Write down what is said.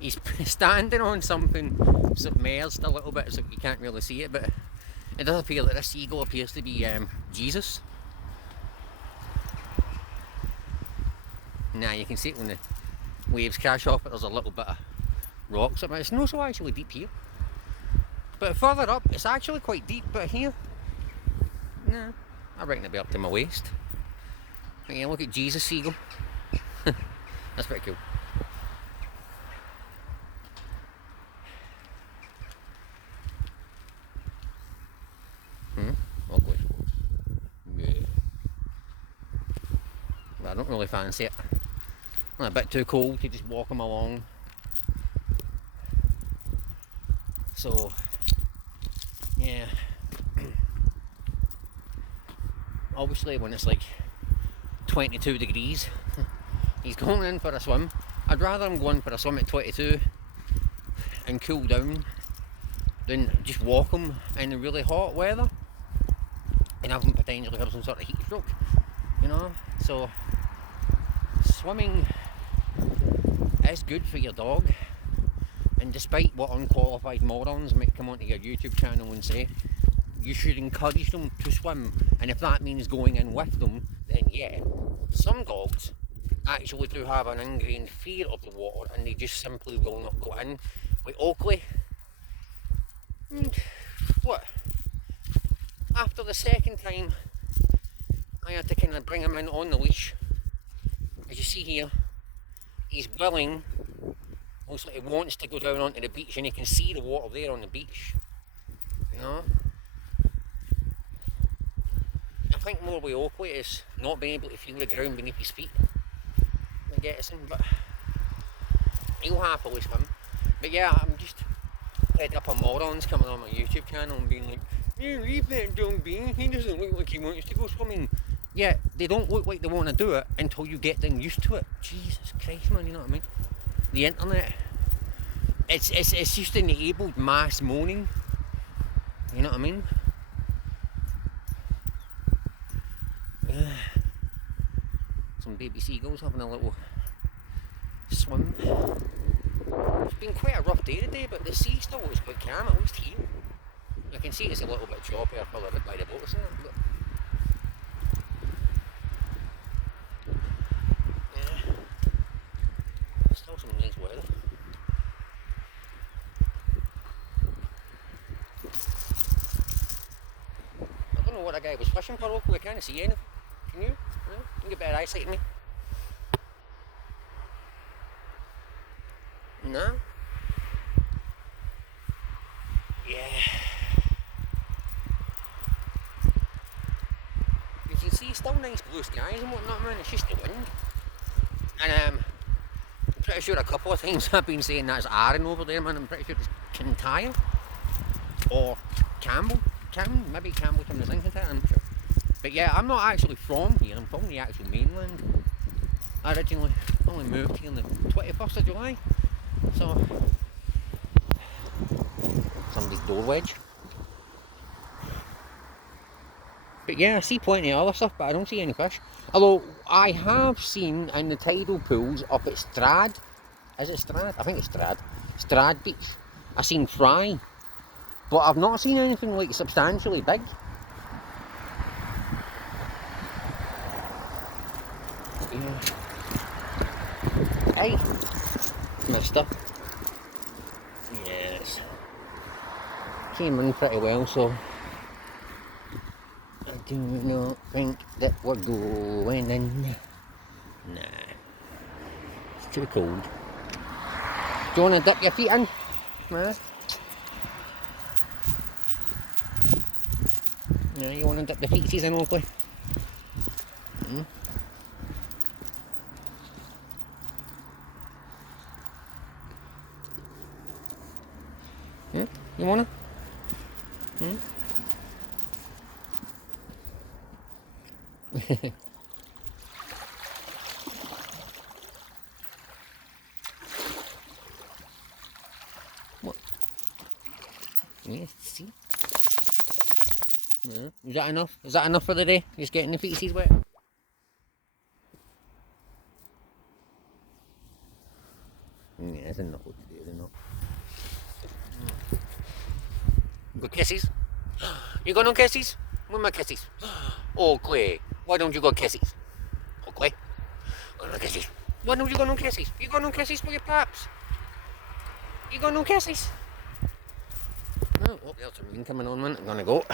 He's standing on something submerged a little bit, so you can't really see it, but it does appear that this seagull appears to be Jesus. Now you can see it when the waves crash off it, there's a little bit of rocks up it. It's not so actually deep here. But further up, it's actually quite deep, but here, nah, I reckon it'll be up to my waist. But yeah, look at Jesus Seagull. That's pretty cool. Ugly. Yeah. But I don't really fancy it. I'm a bit too cold to just walk them along. So, yeah. Obviously when it's like 22 degrees, he's going in for a swim. I'd rather him go in for a swim at 22 and cool down than just walk him in the really hot weather and have him potentially have some sort of heat stroke, you know. So swimming is good for your dog, and despite what unqualified morons might come onto your YouTube channel and say, you should encourage them to swim, and if that means going in with them, then yeah. Some dogs actually do have an ingrained fear of the water and they just simply will not go in. Like Oakley, what? After the second time, I had to kind of bring him in on the leash. As you see here, he's willing, looks like he wants to go down onto the beach, and you can see the water there on the beach, you know. I think more with Oakley is not being able to feel the ground beneath his feet, I guess, but he'll happily swim. But yeah, I'm just fed up of morons coming on my YouTube channel and being like, yeah, leave that dog be, he doesn't look like he wants to go swimming. Yeah, they don't look like they want to do it until you get them used to it. Jesus Christ, man, you know what I mean? The internet, it's just enabled mass moaning, you know what I mean? Some baby seagulls having a little swim. It's been quite a rough day today, but the sea still looks quite calm, at least here. I can see it's a little bit choppy by the boats and that, but yeah, still some nice weather. I don't know what that guy was fishing for, Oakley. I can't see anything. Can you? No? You can get better eyesight than me. No? Yeah. You can see still nice blue skies and whatnot, man. It's just the wind. And I'm pretty sure a couple of times I've been saying that's Aaron over there, man. I'm pretty sure it's Kintyre or Campbell. Maybe Campbelltown is in Kintyre, I'm not sure. But yeah, I'm not actually from here. I'm from the actual mainland. I originally only moved here on the 21st of July. So, somebody's door wedge. But yeah, I see plenty of other stuff, but I don't see any fish. Although, I have seen in the tidal pools up at Strad. Is it Strad? I think it's Strad. Strad Beach. I've seen fry. But I've not seen anything like substantially big. Yeah. Hey, mister. Yes. Came in pretty well, so I do not think that we're going in. Nah. It's too cold. Do you want to dip your feet in? Nah. Yeah, you want to dip the feetsies in, Oakley? Yeah, you wanna? What? Yes, see? Yeah. Is that enough? Is that enough for the day? Just getting the feetsies wet? Yeah, it's enough today, is it not? Good kisses? You got no kisses? Where are my kisses? Oh, Clay, why don't you got kisses? Oh, Clay, got no kisses. Why don't you got no kisses? You got no kisses for your paps? You got no kisses? Oh, there's a rain coming on, man. I'm gonna go.